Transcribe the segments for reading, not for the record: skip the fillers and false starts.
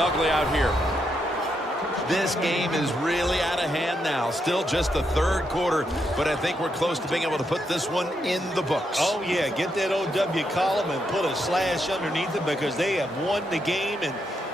ugly out here. This game is really out of hand now. Still just the third quarter, but I think we're close to being able to put this one in the books. Oh, yeah. Get that OW column and put a slash underneath it because they have won the game, and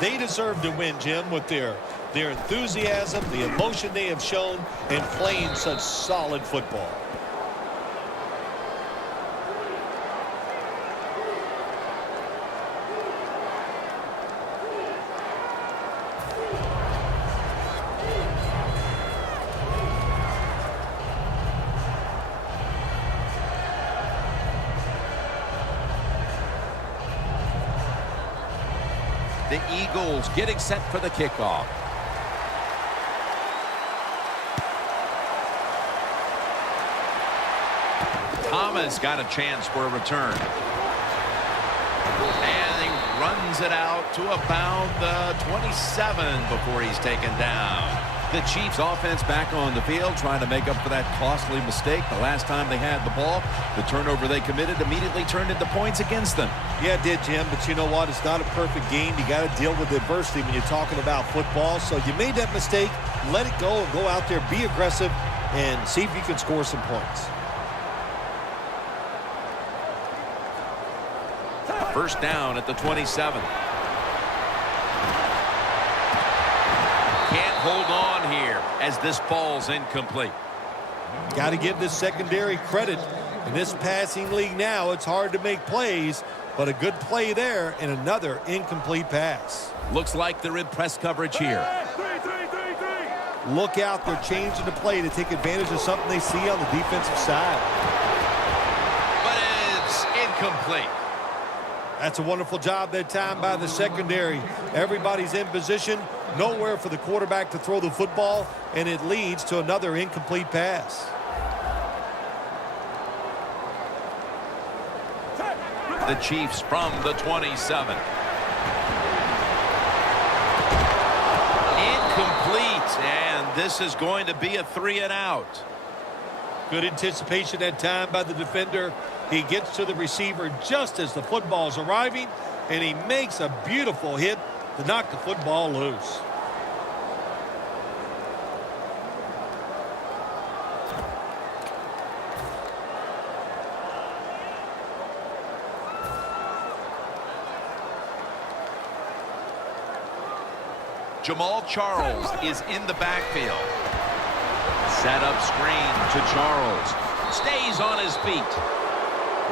they deserve to win, Jim, with their enthusiasm, the emotion they have shown, and playing such solid football. The Eagles getting set for the kickoff. Thomas got a chance for a return. And he runs it out to about the 27 before he's taken down. The Chiefs offense back on the field trying to make up for that costly mistake the last time they had the ball. The turnover they committed immediately turned into points against them. Yeah, it did, Jim, but you know what? It's not a perfect game. You got to deal with adversity when you're talking about football. So you made that mistake, let it go, and go out there, be aggressive, and see if you can score some points. First down at the 27. Can't hold on here as this ball's incomplete. Got to give this secondary credit. In this passing league now, it's hard to make plays, but a good play there and another incomplete pass. Looks like they're in press coverage here. Look out, they're changing the play to take advantage of something they see on the defensive side. But it's incomplete. That's a wonderful job that time by the secondary. Everybody's in position, nowhere for the quarterback to throw the football, and it leads to another incomplete pass. The Chiefs from the 27. Incomplete, and this is going to be a 3-and-out. Good anticipation that time by the defender. He gets to the receiver just as the football's arriving, and he makes a beautiful hit to knock the football loose. Jamal Charles is in the backfield. Set up screen to Charles. Stays on his feet.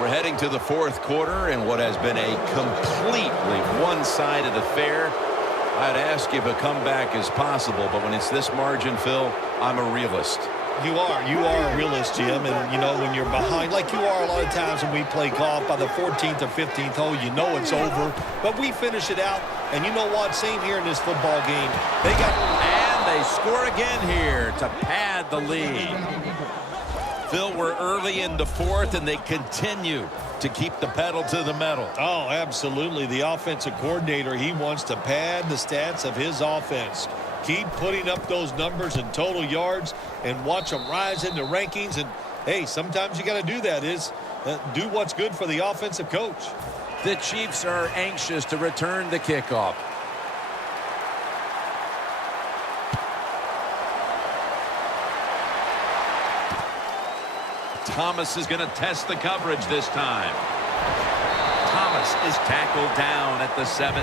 We're heading to the fourth quarter in what has been a completely one-sided affair. I'd ask if a comeback is possible, but when it's this margin, Phil, I'm a realist. You are a realist, Jim, and you know when you're behind, like you are a lot of times when we play golf, by the 14th or 15th hole, you know it's over, but we finish it out, and you know what, same here in this football game. And they score again here to pad the lead. Phil, we're early in the fourth, and they continue to keep the pedal to the metal. Oh, absolutely. The offensive coordinator, he wants to pad the stats of his offense. Keep putting up those numbers in total yards and watch them rise in the rankings. And, hey, sometimes you got to do that do what's good for the offensive coach. The Chiefs are anxious to return the kickoff. Thomas is going to test the coverage this time. Thomas is tackled down at the 17.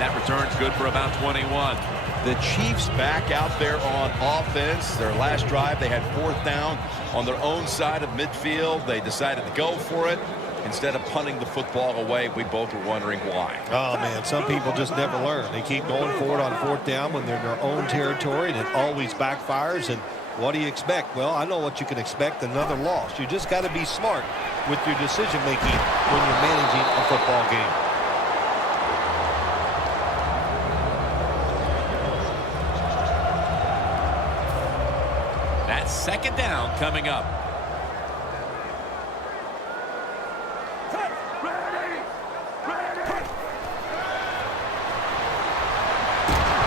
That return's good for about 21. The Chiefs back out there on offense. Their last drive, they had fourth down on their own side of midfield. They decided to go for it instead of punting the football away. We both were wondering why. Oh, man, some people just never learn. They keep going forward on fourth down when they're in their own territory, and it always backfires. And what do you expect? Well, I know what you can expect, another loss. You just got to be smart with your decision-making when you're managing a football game. That's second down coming up.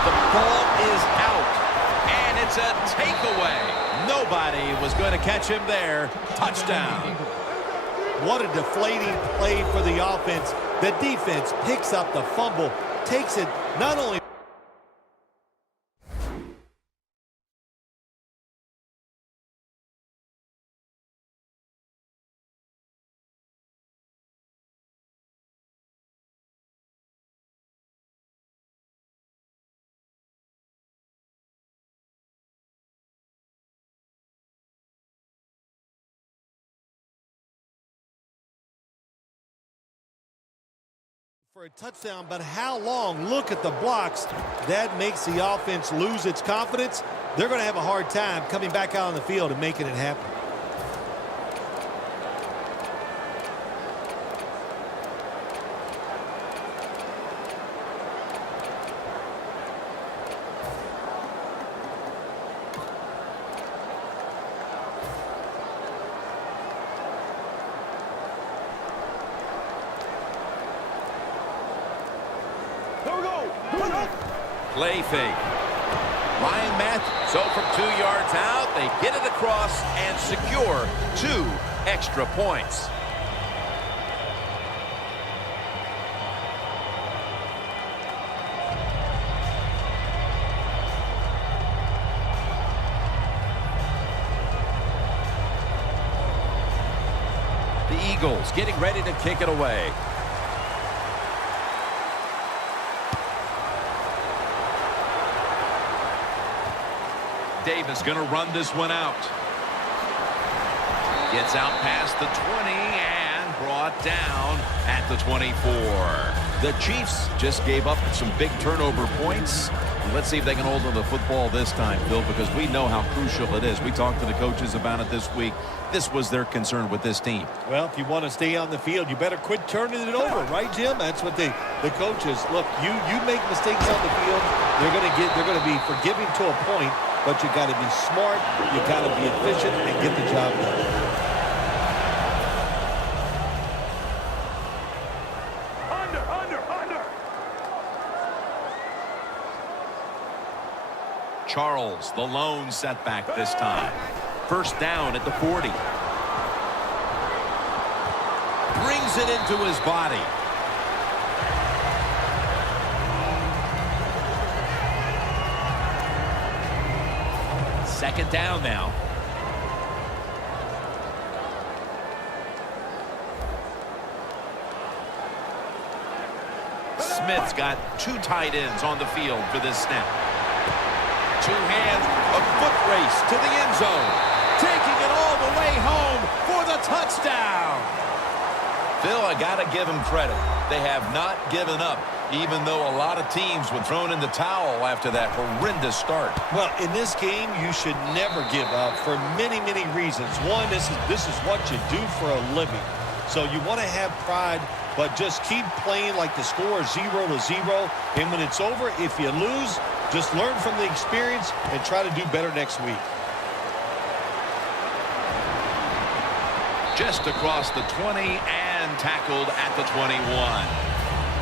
The ball is out, and it's a takeaway. Nobody was going to catch him there. Touchdown. What a deflating play for the offense. The defense picks up the fumble, takes it Not only for a touchdown, but how long? Look at the blocks. That makes the offense lose its confidence. They're going to have a hard time coming back out on the field and making it happen. Play fake. Ryan Matthews. So from 2 yards out, they get it across and secure 2 extra points. The Eagles getting ready to kick it away. Davis going to run this one out. Gets out past the 20 and brought down at the 24. The Chiefs just gave up some big turnover points. Let's see if they can hold on to the football this time, Phil, because we know how crucial it is. We talked to the coaches about it this week. This was their concern with this team. Well, if you want to stay on the field, you better quit turning it over, right, Jim? That's what the coaches look. You make mistakes on the field, they're going to be forgiving to a point. But you got to be smart, you got to be efficient, and get the job done. Under. Charles, the lone setback this time. First down at the 40. Brings it into his body. Second down now. Smith's got 2 tight ends on the field for this snap. 2 hands, a foot race to the end zone. Taking it all the way home for the touchdown. Phil, I got to give them credit. They have not given up, even though a lot of teams were thrown in the towel after that horrendous start. Well, in this game, you should never give up for many, many reasons. One, this is what you do for a living. So you want to have pride, but just keep playing like the score is 0-0. And when it's over, if you lose, just learn from the experience and try to do better next week. Just across the 20 and tackled at the 21.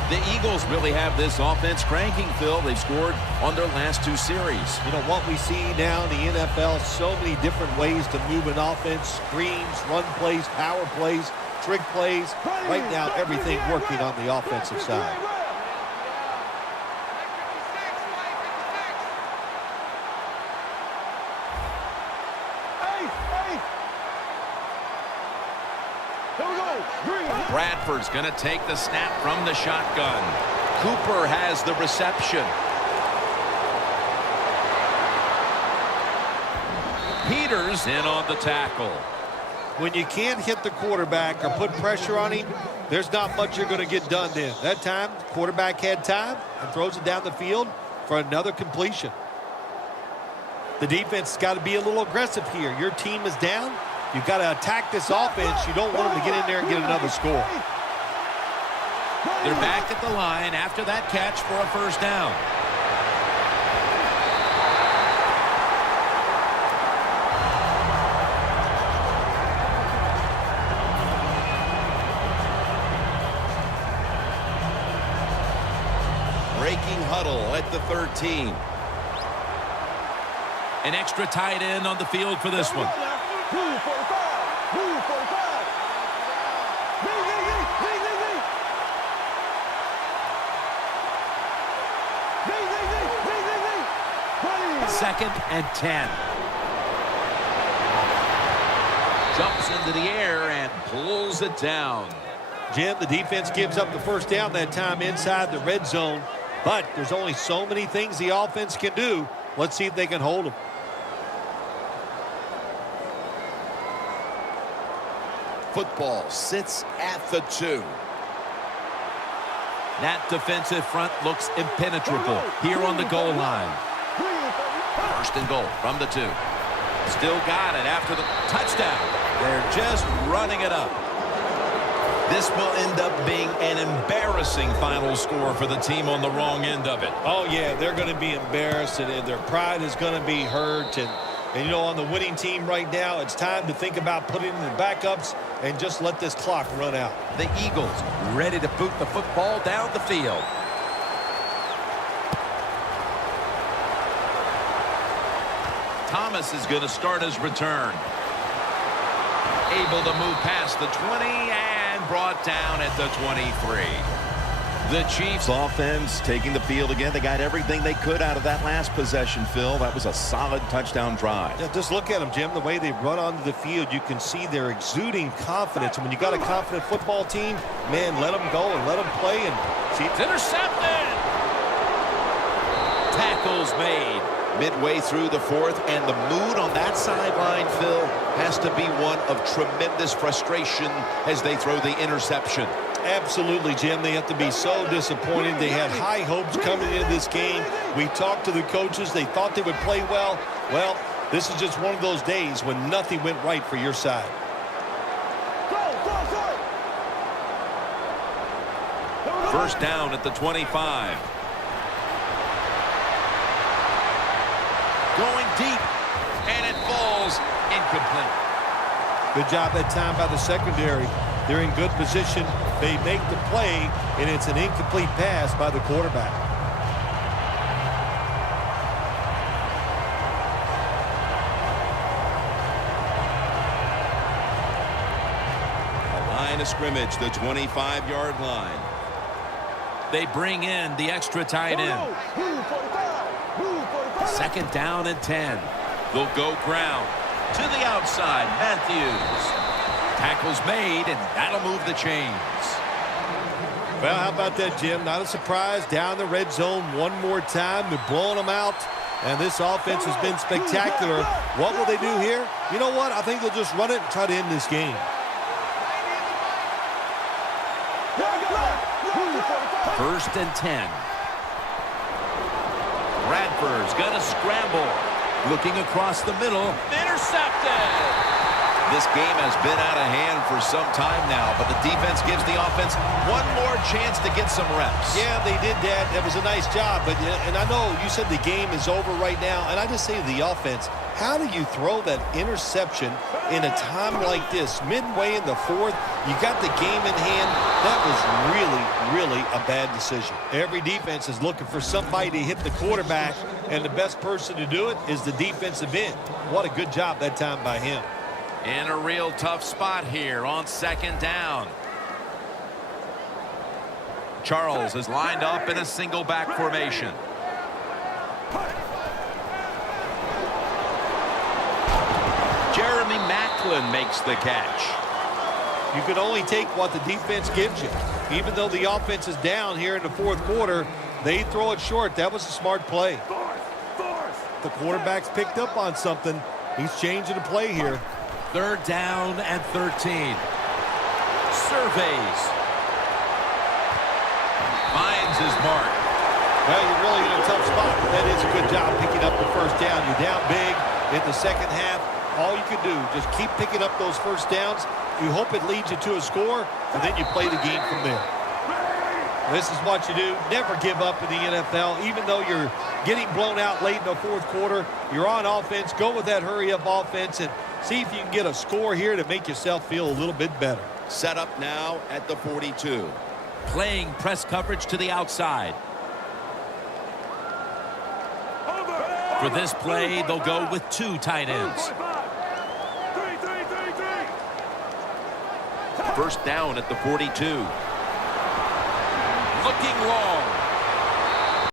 The Eagles really have this offense cranking, Phil. They've scored on their last 2 series. You know, what we see now in the NFL, so many different ways to move an offense. Screens, run plays, power plays, trick plays. Right now, everything working on the offensive side. Bradford's going to take the snap from the shotgun. Cooper has the reception. Peters in on the tackle. When you can't hit the quarterback or put pressure on him, there's not much you're going to get done then. That time, the quarterback had time and throws it down the field for another completion. The defense has got to be a little aggressive here. Your team is down. You've got to attack this offense. You don't want them to get in there and get another score. They're back at the line after that catch for a first down. Breaking huddle at the 13. An extra tight end on the field for this one. 2nd and 10. Jumps into the air and pulls it down. Jim, the defense gives up the first down that time inside the red zone. But there's only so many things the offense can do. Let's see if they can hold them. Football sits at the 2. That defensive front looks impenetrable here on the goal line. 1st and goal from the 2. Still got it after the touchdown. They're just running it up. This will end up being an embarrassing final score for the team on the wrong end of it. Oh, yeah, they're going to be embarrassed, and their pride is going to be hurt. And, you know, on the winning team right now, it's time to think about putting in the backups and just let this clock run out. The Eagles ready to boot the football down the field. Thomas is going to start his return. Able to move past the 20 and brought down at the 23. The Chiefs Offense taking the field again. They got everything they could out of that last possession, Phil. That was a solid touchdown drive. Yeah, just look at them, Jim. The way they run onto the field, you can see they're exuding confidence. And when you got a confident football team, man, let them go and let them play. And see, It's intercepted. Tackles made. Midway through the 4th, and the mood on that sideline, Phil, has to be one of tremendous frustration as they throw the interception. absolutely, Jim. They have to be so disappointed. They had high hopes coming into this game. We talked to the coaches. They thought they would play well. Well, this is just one of those days when nothing went right for your side. First down at the 25. Going deep, and it falls incomplete. Good job that time by the secondary. They're in good position. They make the play, and it's an incomplete pass by the quarterback. The line of scrimmage, the 25-yard line. They bring in the extra tight end. Second down and 10. They'll go ground to the outside. Matthews. Tackles made, and that'll move the chains. Well, how about that, Jim? Not a surprise. Down the red zone one more time. They're blowing them out, and this offense has been spectacular. What will they do here? You know what? I think they'll just run it and try to end this game. First and 10. Bradford's gonna scramble. Looking across the middle. Intercepted! This game has been out of hand for some time now, but the defense gives the offense one more chance to get some reps. Yeah, they did that. That was a nice job. And I know you said the game is over right now, and I just say to the offense, how do you throw that interception in a time like this? Midway in the fourth, you got the game in hand. That was really a bad decision. Every defense is looking for somebody to hit the quarterback, and the best person to do it is the defensive end. What a good job that time by him. In a real tough spot here on second down. Charles is lined up in a single back formation. Jeremy Maclin makes the catch. You can only take what the defense gives you. Even though the offense is down here in the fourth quarter, they throw it short. That was a smart play. The quarterback's picked up on something. He's changing the play here. Third down and 13. Surveys. Finds his mark. Well, you're really in a tough spot. That is a good job picking up the first down. You're down big in the second half. All you can do, just keep picking up those first downs. You hope it leads you to a score, and then you play the game from there. This is what you do. Never give up in the NFL. Even though you're getting blown out late in the fourth quarter, you're on offense. Go with that hurry-up offense and see if you can get a score here to make yourself feel a little bit better. Set up now at the 42. Playing press coverage to the outside. For this play, they'll go with two tight ends. First down at the 42. Looking long.